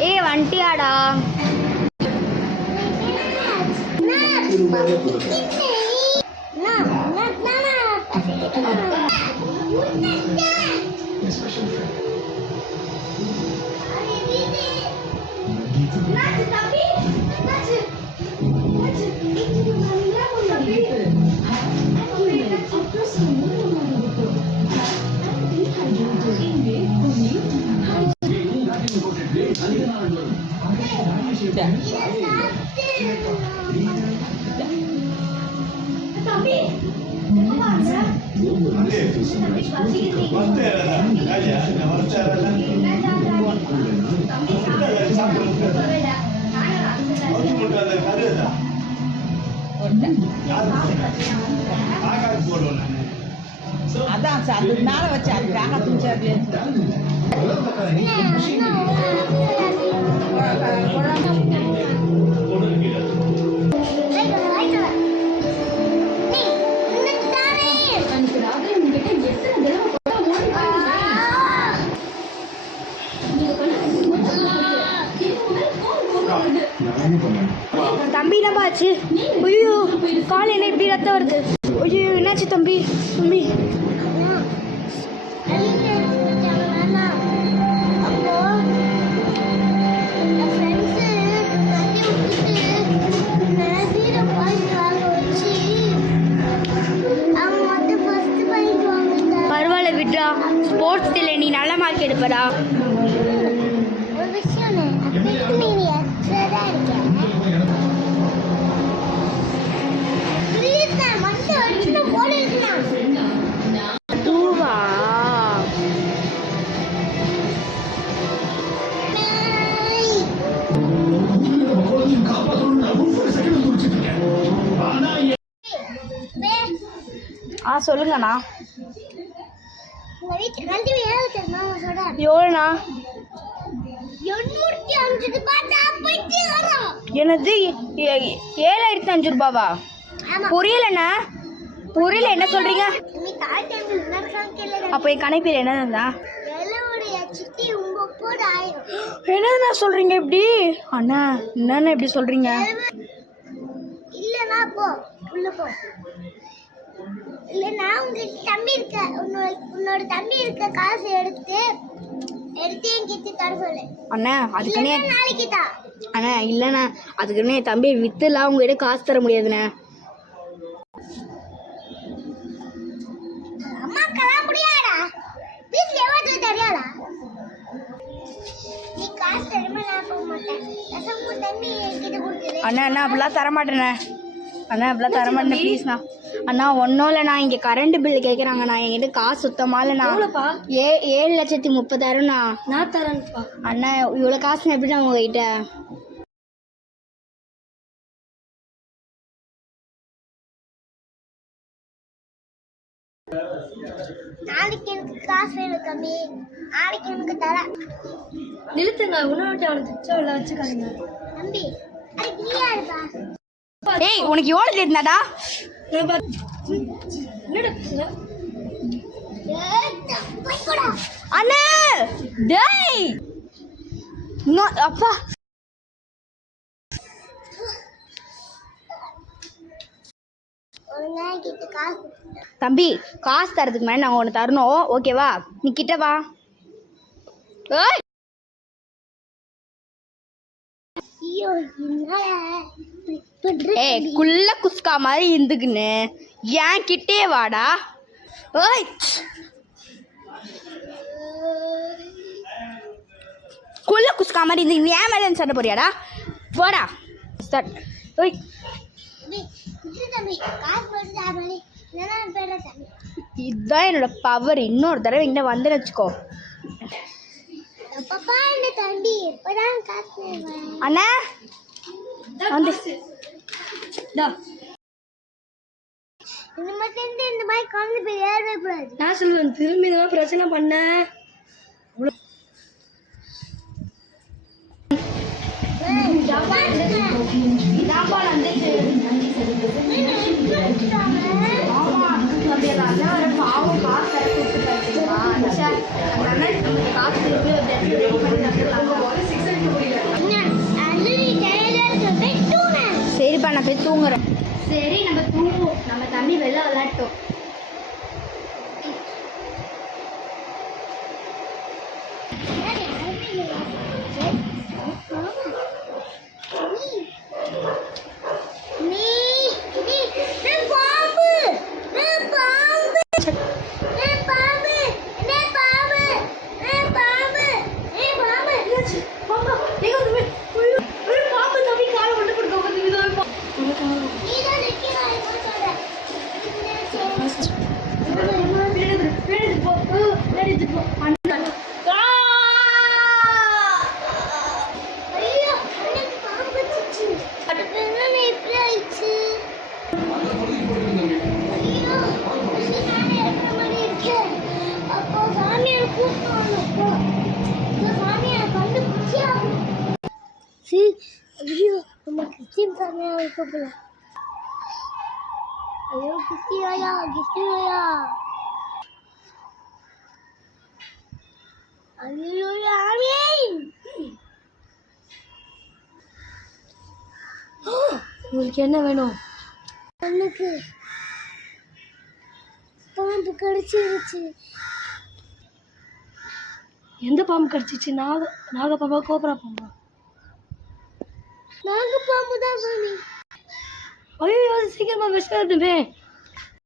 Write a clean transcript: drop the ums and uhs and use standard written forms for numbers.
ஏ வண்டியாடா அதான் அந்த மேல வச்சு அது காக்கா துணிச்சாரு தம்பி என்னப்பா ஆச்சு? ஐயோ கால் என்ன இப்படி ரத்தம் வருது? ஐயோ என்னாச்சு தம்பி? தம்பி பரவாயில்ல விட்றா, ஸ்போர்ட்ஸ் இல்லை, நீ நல்ல மார்க் எடுப்படா. சொல்லுங்கண்ணா. எவ்வளோண்ணா? எனது 7,500 ரூபாவா? புரியலண்ணா, புரியல, என்ன சொல்றீங்க? அப்போ என் கணக்கில் என்னதுண்ணா? என்னதுண்ணா சொல்றீங்க இப்படி? அண்ணா என்னண்ணா இப்படி சொல்றீங்க? இல்லைண்ணா போ உள்ள போ. இல்லைண்ணா உங்களுக்கு தம்பி இருக்க, உன்னோட தம்பி இருக்க காசு எடுத்து என்கிட்ட தர சொல்லு. அண்ணா அதுக்குன்னே நாளைக்கு தான். அண்ணா இல்லைண்ணா, அதுக்குன்னே தம்பி வித்துலாம் உங்ககிட்ட காசு தர முடியாதுண்ணே. அம்மாக்கெல்லாம் முடியாதா? வீட்டில் எவ்வளோ தெரியாதா? நீ காசு தரமா நான் போக மாட்டேன். தம்பி என்கிட்ட கொடுத்துரு. அண்ணா அண்ணா அப்படிலாம் தரமாட்டேண்ணே. அண்ணா அப்படிலாம் தரமாட்டேன் ப்ளீஸ்ண்ணா. அண்ணா ஒன்றும் இல்லைண்ணா, இங்கே கரண்ட் பில்லு கேட்குறாங்கண்ணா, என்கிட்ட காசு சுத்தமாக இல்லைண்ணா. 7,30,000ண்ணா. நான் தரேன்ப்பா. அண்ணா இவ்வளோ காசுண்ணா எப்படிண்ணா உங்ககிட்ட? நாளைக்கு எனக்கு காசு வேணும் தம்பி, நாளைக்கு எனக்கு தரேன். நிறுத்துங்க, உணவு அவனை வச்சுக்காதீங்க தம்பி. அதுக்கு நீ யாருப்பா? ஏய் உனக்கு எவ்வளோ தெரியுதாடா? அண்ணா டேய் அப்பா தம்பி காசு தரதுக்கு மேலே நாங்கள் ஒன்று தரணும், ஓகேவா? நீ கிட்ட வா. ஏய் குள்ள குஸ்கா மாதிரி இருந்துக்குன்னு ஏன் கிட்டே வாடா. ஓய் குள்ள குஸ்கா மாதிரி இருந்து ஏன் மேலே சண்டை போறியாடா? போடா. ஓய் இதுதான் என்னோட பவர். இன்னொரு தடவை இங்கே வந்து வச்சுக்கோ. அண்ணா வந்து நான் சொல்லுவேன், திரும்பி இந்த மாதிரி பிரச்சனை பண்ண வந்துச்சு. போய் தூங்குறோம். சரி நம்ம தூங்குவோம். நம்ம தம்பி வெளில விளையாட்டோம். ஐயோ நம்ம கிறிஸ்டின் சாமியாக இருக்க ஐயோ கிறிஸ்டியா கிறிஸ்டியா ஐயோ உங்களுக்கு என்ன வேணும்? எனக்கு பாம்பு கடிச்சிருச்சு. எந்த பாம்பு கடிச்சிச்சு? நாகப்பாம்பா கோப்ரா பாம்பா? நாகப்பாம்பு தான் சாமி. ஐயோ சீக்கிரமா விஷம் வருதுமே.